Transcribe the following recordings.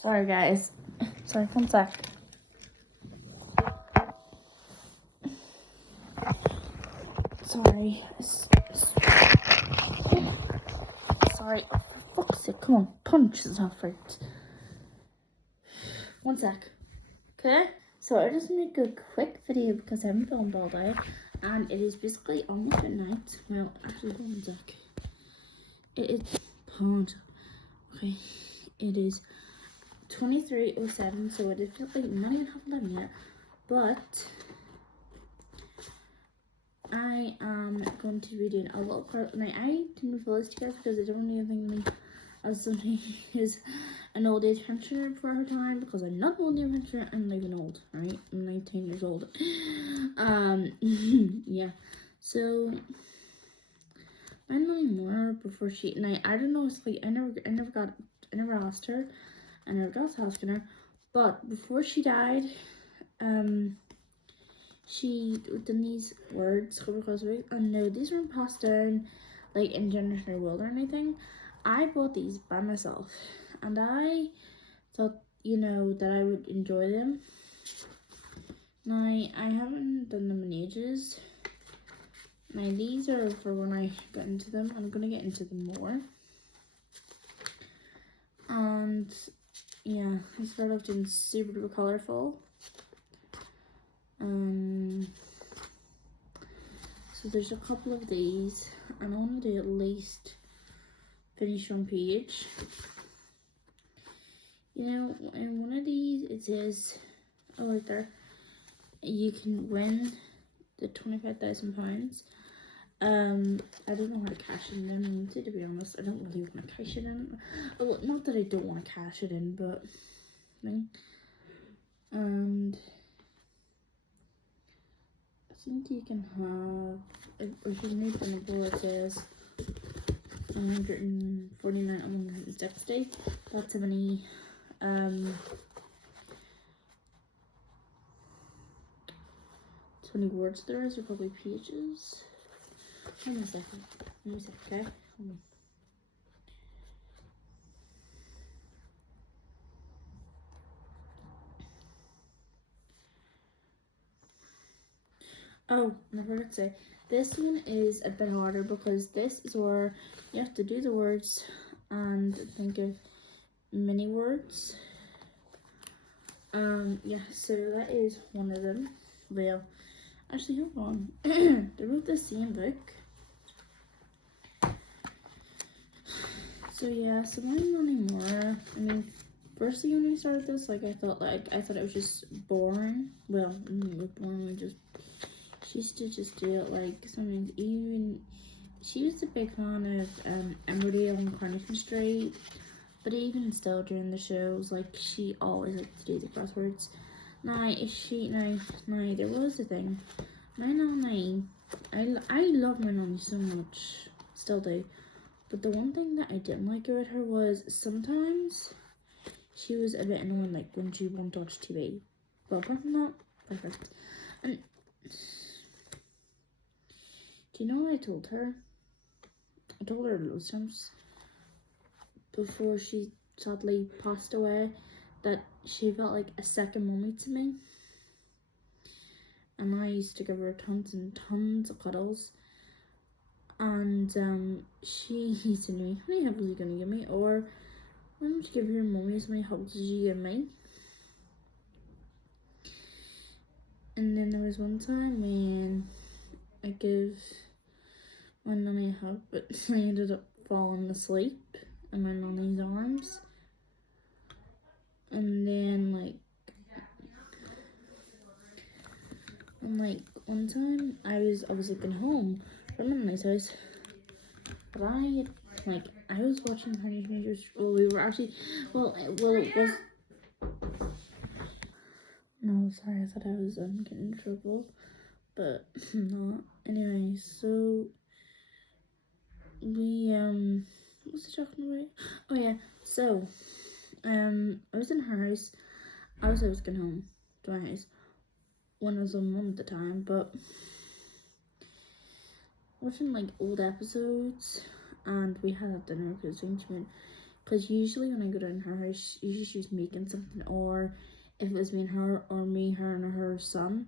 Sorry, guys. Sorry, 1 sec. Sorry. Sorry. For fuck's sake, come on. Punch is not right. 1 sec. Okay? So I just make a quick video because I haven't filmed all day. And it is basically almost at night. Well, actually, 1 sec. It is pond. Okay. It is 23:07, so it is like not even half 11 yet. But I am going to be doing a little part. Now, I didn't reveal this to you guys because I don't even think as somebody who's an old age pensioner for her time, because I'm not an old age pensioner, I'm not even old, right? I'm 19 years old. Yeah. So I don't know anymore before she. Now I don't know. It's like I never asked her. I never got to asking her. But before she died, she done these words because and no, these weren't passed down like in generational world or anything. I bought these by myself, and I thought, that I would enjoy them. Now I haven't done them in ages. Now these are for when I got into them. I'm gonna get into them more. And yeah, I started off doing super duper colorful. So there's a couple of these, and I want to do at least finish one page. In one of these it says, oh right there, you can win the £25,000. I don't know how to cash in them, to be honest. I don't really want to cash it in. Well, not that I don't want to cash it in, but and I think you can have, if you need the number, it says 149 and 160. That's how many 20 words there is, or probably pages. Hold on a second. Let me see, okay? Hold on. Oh, and I forgot to say, this one is a bit harder because this is where you have to do the words and think of many words. Yeah, so that is one of them. Well, actually, hold on. They're both the same book. So yeah, so I'm not anymore. I mean, firstly when I started this, I thought it was just boring. Well, boring. She used to just do it like sometimes even. She was a big fan of Emmerdale on Coronation Street, but even still during the shows, like she always liked to do the crosswords. Now there was a thing. My nanny, I love my nanny so much, still do. But the one thing that I didn't like about her was sometimes she was a bit annoying, like when she won't watch TV. But apart from that, perfect. And do you know what I told her? I told her those times before she sadly passed away that she felt like a second mommy to me. And I used to give her tons and tons of cuddles. And she said to me, how many hugs are you going to give me? Or why don't you give your mommy as many hugs as you give me? And then there was one time when I gave my nanny a hug, but I ended up falling asleep in my nanny's arms. And then one time I was looking home from my nanny's house, but I was watching Tiny Teenagers. Well, we were actually, it was. No, sorry, I thought I was getting in trouble, but not. Anyway, so we what was I talking about? Oh yeah, so I was in her house. I was going home to my house when I was on mum at the time, but watching like old episodes, and we had dinner because because usually when I go down her house, usually she's making something, or if it was me and her, or me, her, and her son,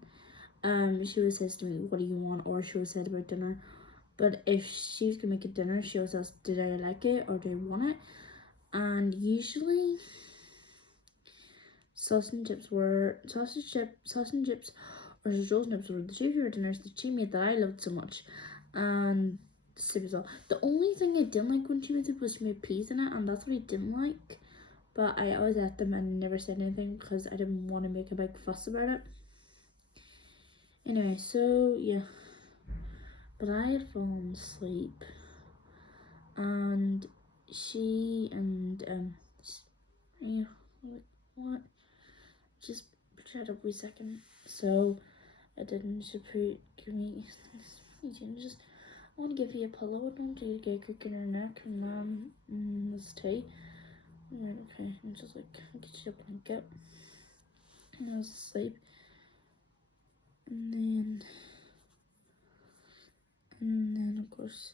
she always says to me, "What do you want?" Or she always said about dinner. But if she's gonna make a dinner, she always asks, "Did I like it or do I want it?" And usually, sausage and chips, or sausage rolls and chips were the two favorite dinners that she made that I loved so much. And soup as well. The only thing I didn't like when she made soup was she made peas in it, and that's what I didn't like. But I always ate them and never said anything because I didn't want to make a big fuss about it. Anyway, so yeah. But I had fallen asleep, and she and yeah, what? Just shut up a second. So I didn't give me just. I want to give you a pillow. I don't want you to get a crook in her neck and this tea. Right, okay. I'm just like get you a blanket. And I was asleep. And then of course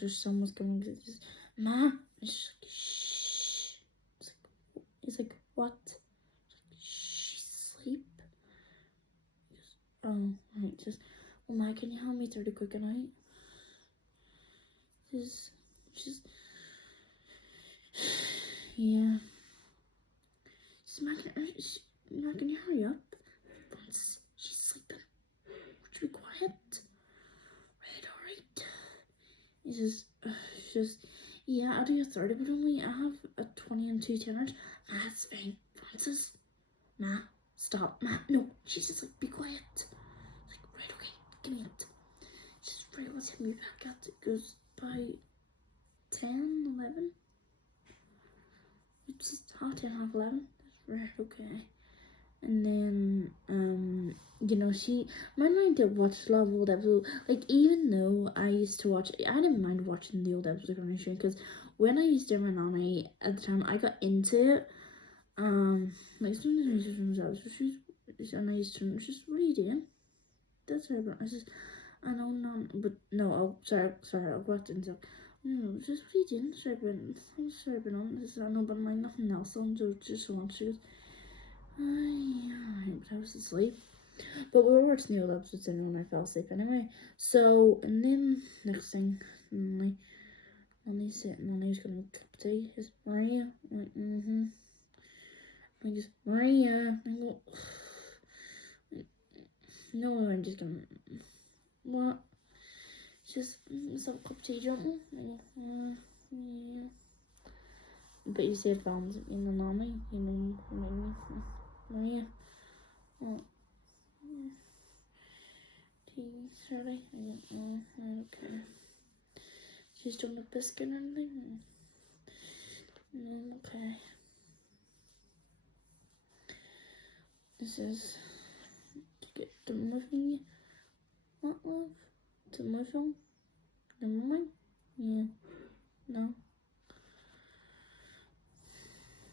her son was coming to this. Ma, she's like, shh. He's like, what? She's asleep. He goes, oh, right. Just, well, Ma, can you help me through the quick night? She's, yeah. She's Ma, can you hurry up? She's sleeping. Would you be quiet? Right, alright. He's just, yeah, I'll do a 30, but only I have a 20 and 2 tenors. That's fine. Francis, Ma, stop. Ma, no. She's just like, be quiet. Like, right, okay, give me it. She's right, let's hit me back at it. Goes by 10, 11. It's just half 10, half 11. That's right, okay. And then, you know, my mind did watch a lot of old episodes. Like, even though I used to watch, I didn't mind watching the old episodes of Coronation Street, because when I used to do my nanny at the time, I got into it. Like, sometimes and I used to, she's, what are you doing? That's her, but I said, I know, no, but no, sorry, I'll go back to it. No, just what are you doing? Sorry, but on this, I know, but my nothing else on, so just so much. She goes, alright, but I was asleep. But we were watching the old episodes and when I fell asleep anyway. So, and then next thing, Nanny was gonna make a cup of tea. Is Maria? I'm like, I just, Maria. I go, no, I'm just gonna, what? Just, let's have a cup of tea, don't we? I go, yeah. But you said Val's in the nanny, you know, Maria. Oh. Tea, sorry. Okay. She's doing a biscuit or anything? Okay. This is to get the movie. What, love? To my phone? Never mind. Yeah. No.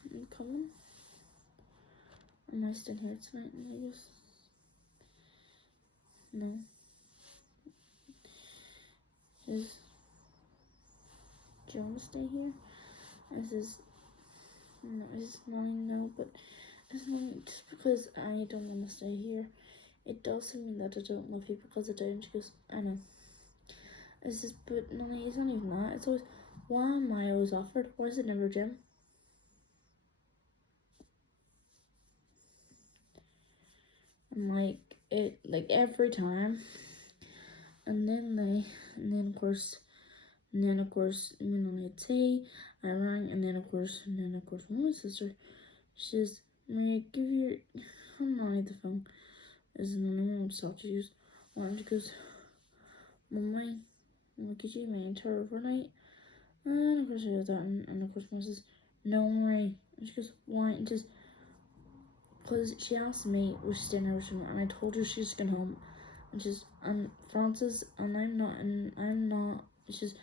You coming? Am I still here tonight? I guess. No. Do you want to stay here? This is no, but it's not just because I don't want to stay here. It doesn't mean that I don't love you, because I don't. She goes, I know. It's just, but no, it's not even that. It's always, why am I always offered? Why is it never Jim? And like every time. And then of course, I mean, on a tea, I rang, and then of course, my sister, she says, Maria, I'm on the phone. Is the name of stop to use. And she goes, Mommy, could you manage her overnight? And of course I did that, and of course Mom says, no, Marie. And she goes, why? And just, because she asked me, was she staying over tonight? And I told her she's going home. And Francis, and I'm not, she's,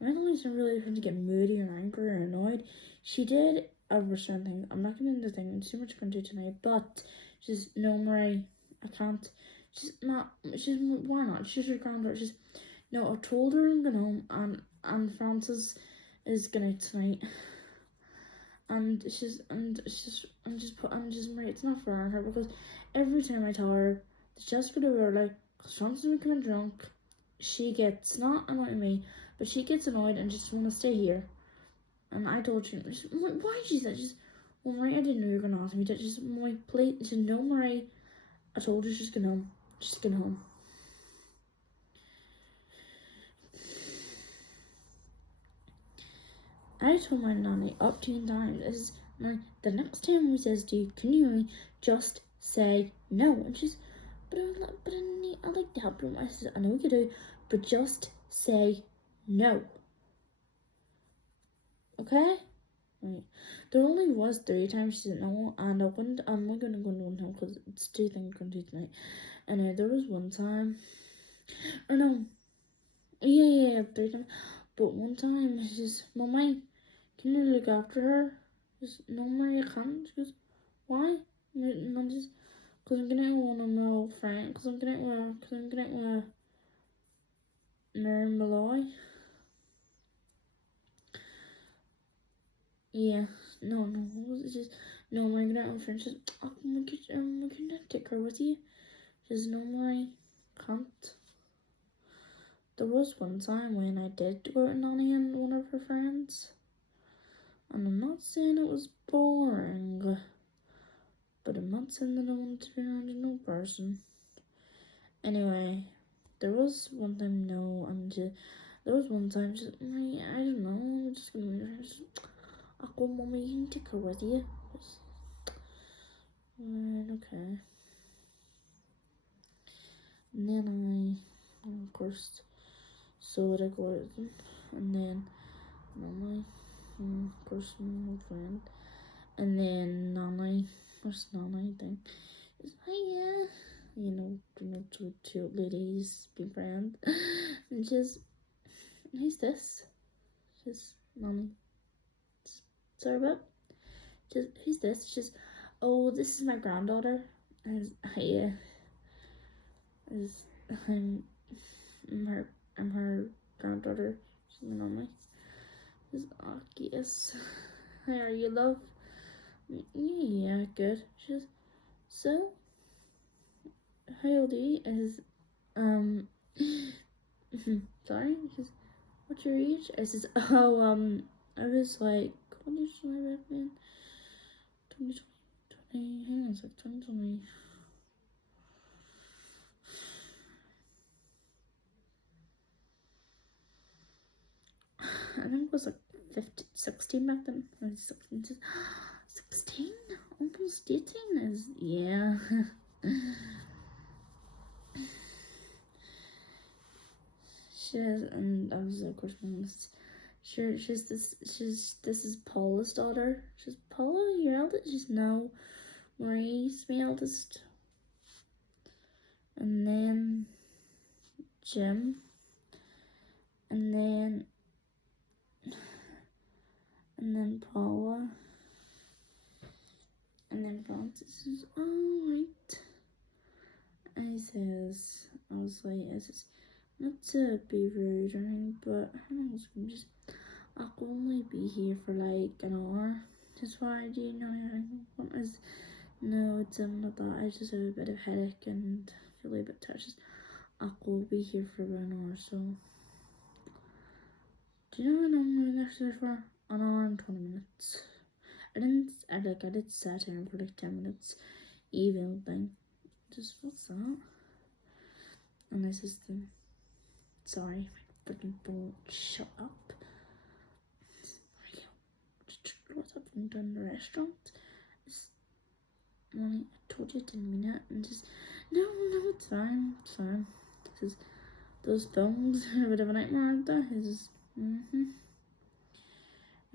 my family's not really trying to get moody or angry or annoyed. She did a certain thing. I'm not going to do the thing. It's too much I'm going to do tonight. But she's, no, Marie, I can't. Why not? She's her granddaughter. She's, no, I told her I'm going home, and Francis is going out tonight. and I'm just Marie, it's not fair on her because every time I tell her to just go to her like constantly becoming drunk, she gets not annoyed me, but she gets annoyed and just want to stay here. And I told her, why she said just, well Marie, I didn't know you were gonna ask me to just my plate. She said, no Marie, I told her she's going home. She's going home. I told my nanny up 10 times, is the next time he says to you, can you just say no? And she's, but I like to help you. I said, I know you do, but just say no. Okay? Right. There only was 3 times she said no, and I'm not gonna go into one time because it's 2 things I'm gonna do tonight. And there was one time, or no, yeah, 3 times, but one time she says, Mommy, can you look after her? Just, no, Marie, I can't. She goes, why? And just, because I'm gonna want to know Frank, because I'm gonna with Mary Malloy. Yeah, no, it's just, no, Marie, I'm gonna with Frank. She's, oh, we can take her with you. She's, no, Marie, can't. There was one time when I did go out with Nanny and one of her friends. And I'm not saying it was boring, but I'm not saying that I wanted to be around a new person. Anyway, there was one time, there was one time, just, I don't know, I'm just gonna be just, go, Mommy, you can take her with you. Just, right, okay. And then of course, so I go out with them, and then Mommy, of course, my old friend, and then Nanny, where's Nanny thing? Just, hiya, two ladies being friends, and just, who's this? Just Nanny. Sorry about. Just, who's this? Just, oh, this is my granddaughter. And yeah, I'm her granddaughter. She's my Nanny. Just, oh yes. How are you, love? Yeah, good. She's, so, how old are you? Is sorry. She's, what's your age? I says, oh, I was like, what age was I back then? 2020, hang on a sec, 2020. I think it was like 16 back then. I was 16. 16? Almost 18 is, yeah. She has, and I was of course, this is Paula's daughter. She's, Paula, your eldest? She's, no, Marie's my eldest. And then Jim. And then Paula. And then Francis is, oh, right. I was like, not to be rude or anything, but I'll only be here for like an hour. That's why, do you know anything? No, it's not that. I just have a bit of headache and feel a bit tired. I'll be here for about an hour, so. Do you know how long I'm going to for? An hour and 20 minutes. I did sat here for like 10 minutes. Evil thing. Just, what's that? And this is the, sorry, my freaking phone, shut up. What's up in the restaurant? I told you I didn't mean it, and just, no, it's fine. This is, those films are a bit of a nightmare, aren't they? It's just,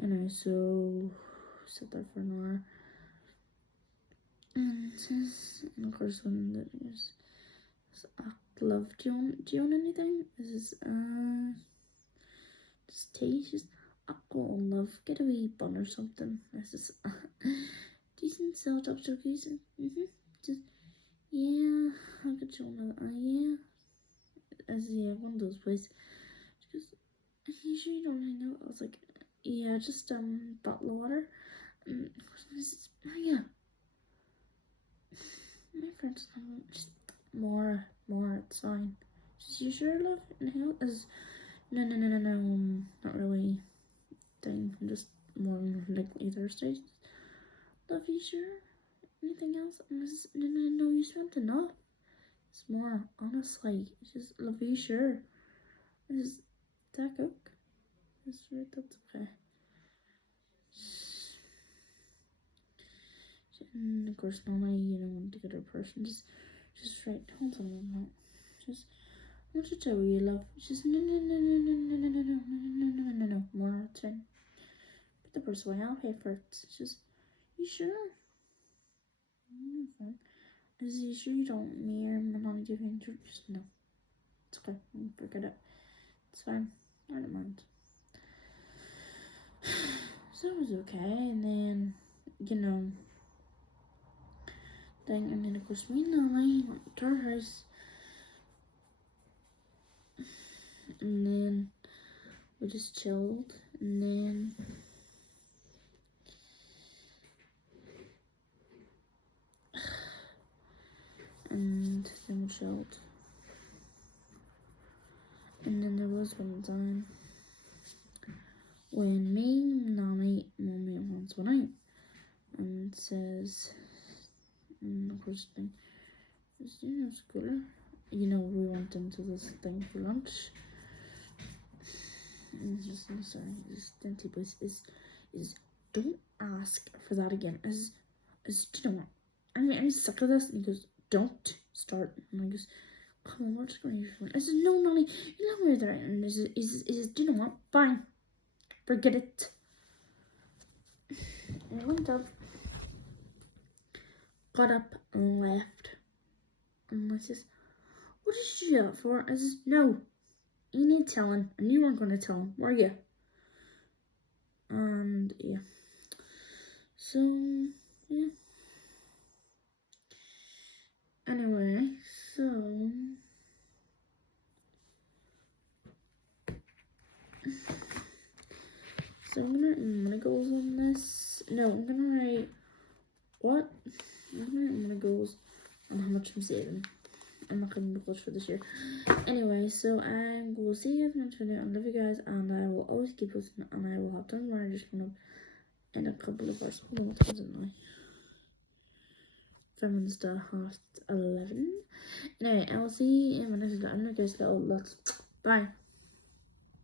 Anyway, so, sit there for an hour. And of course, when there's act love, do you want anything? This is, just tea, just go on, love, get a wee bun or something. This is, decent sell Dr. Cookies. Just, yeah, I'll get you one of that, yeah. Yeah, one of those places. She goes, are you sure you don't hang out? I was like, yeah, just, bottle of water. more, it's fine. Just you sure, love? And how is no, not really thing. I'm just more like Thursdays. Love, you sure? Anything else? No, you spent enough. It's more, honestly. Just love, you sure? Is that cook? Is sure that's okay. And of course, normally, want to get a person, just right. Hold on a moment. Just, I want to tell you, love. Just no, more. It's fine. Put the purse away. I'll pay for it. It's just, you sure? Is you sure you don't me or not giving? Just no. It's okay. Forget it. It's fine. I don't mind. So it was okay, and then and then of course me and Nana went to her house, and then we just chilled, and then we chilled, and then there was one time when me, Nana, Mommy, and Hans went out, and says, and of course thing, school, we went into this thing for lunch. Sorry, this dainty place is don't ask for that again. Is do you know what? I'm sick of this. And he goes, don't start. And I goes, come on, we're just going to use phone. I said, no, Nolly, you love me there. And he says, do you know what? Fine, forget it. And I went up, got up and left. And I says, what did you do that for? I says, no. You need telling, and you weren't going to tell him, were you? And yeah. So, yeah. Anyway, so I'm gonna write my goals on this. No, I'm gonna write what? I'm gonna write my goals on how much I'm saving. I'm not gonna goals for this year. Anyway, so I will see you guys next video. I love you guys, and I will always keep posting, and I will have done where I'm just gonna end a couple of hours. Hold on, what time is it now? 5 minutes to 11:30. Anyway, I will see you in my next video. I'm gonna go. Lots. Bye.